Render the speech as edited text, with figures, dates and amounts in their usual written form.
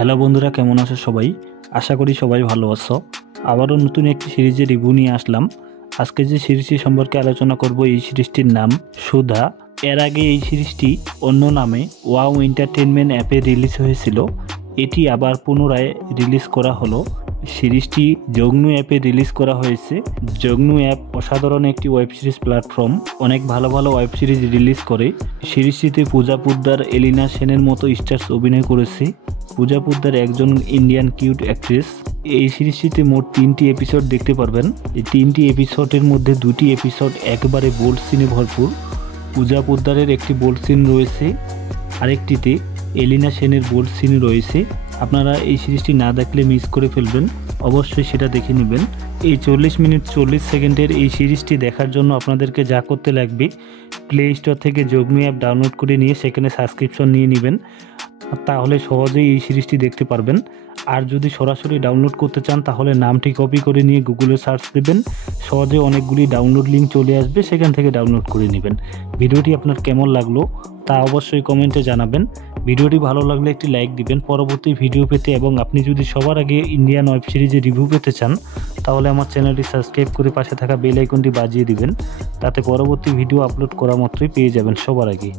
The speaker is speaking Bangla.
হ্যালো বন্ধুরা, কেমন আছো সবাই? আশা করি সবাই ভালো আছো। আবারও নতুন একটি সিরিজের রিভিউ নিয়ে আসলাম। আজকে যে সিরিজটি সম্পর্কে আলোচনা করব, এই সিরিজটির নাম সুধা। এর আগে এই সিরিজটি অন্য নামে ওয়াও এন্টারটেনমেন্ট অ্যাপে রিলিজ হয়েছিল। এটি আবার পুনরায় রিলিজ করা হলো। সিরিজটি জগনু অ্যাপে রিলিজ করা হয়েছে। জগনু অ্যাপ অসাধারণ একটি ওয়েব সিরিজ প্ল্যাটফর্ম, অনেক ভালো ভালো ওয়েব সিরিজ রিলিজ করে। সিরিজটিতে পূজা পোদ্দার, এলিনা সেনের মতো স্টার্স অভিনয় করেছে। পূজা পোদ্দার একজন ইন্ডিয়ান কিউট অ্যাক্ট্রেস। এই সিরিজটিতে মোট 3টি এপিসোড দেখতে পারবেন। এই 3টি এপিসোডের মধ্যে 2টি এপিসোড একেবারে বোল্ড সিনে ভরপুর। পূজা পোদ্দারের একটি বোল্ড সিন রয়েছে, আরেকটিতে এলিনা সেনের বোল্ড সিন রয়েছে। আপনারা এই সিরিজটি না দেখলে মিস করে ফেলবেন, অবশ্যই সেটা দেখে নেবেন। এই 40 মিনিট 40 সেকেন্ডের এই সিরিজটি দেখার জন্য আপনাদেরকে যা করতে লাগবে, প্লে স্টোর থেকে জগনু অ্যাপ ডাউনলোড করে নিয়ে সেখানে সাবস্ক্রিপশন নিয়ে নেবেন, তাহলে সহজেই এই সিরিজটি দেখতে পারবেন। আর যদি সরাসরি ডাউনলোড করতে চান তাহলে নামটি কপি করে নিয়ে গুগলে সার্চ দেবেন, সহজে অনেকগুলি ডাউনলোড লিঙ্ক চলে আসবে, সেখান থেকে ডাউনলোড করে নেবেন। ভিডিওটি আপনার কেমন লাগলো তা অবশ্যই কমেন্টে জানাবেন। ভিডিওটি ভালো লাগলে একটি লাইক দিবেন পরবর্তী ভিডিও পেতে, এবং আপনি যদি সবার আগে ইন্ডিয়ান ওয়েব সিরিজের রিভিউ পেতে চান তাহলে আমার চ্যানেলটি সাবস্ক্রাইব করে পাশে থাকা বেল আইকনটি বাজিয়ে দিবেন, তাতে পরবর্তী ভিডিও আপলোড করা মাত্রই পেয়ে যাবেন সবার আগে।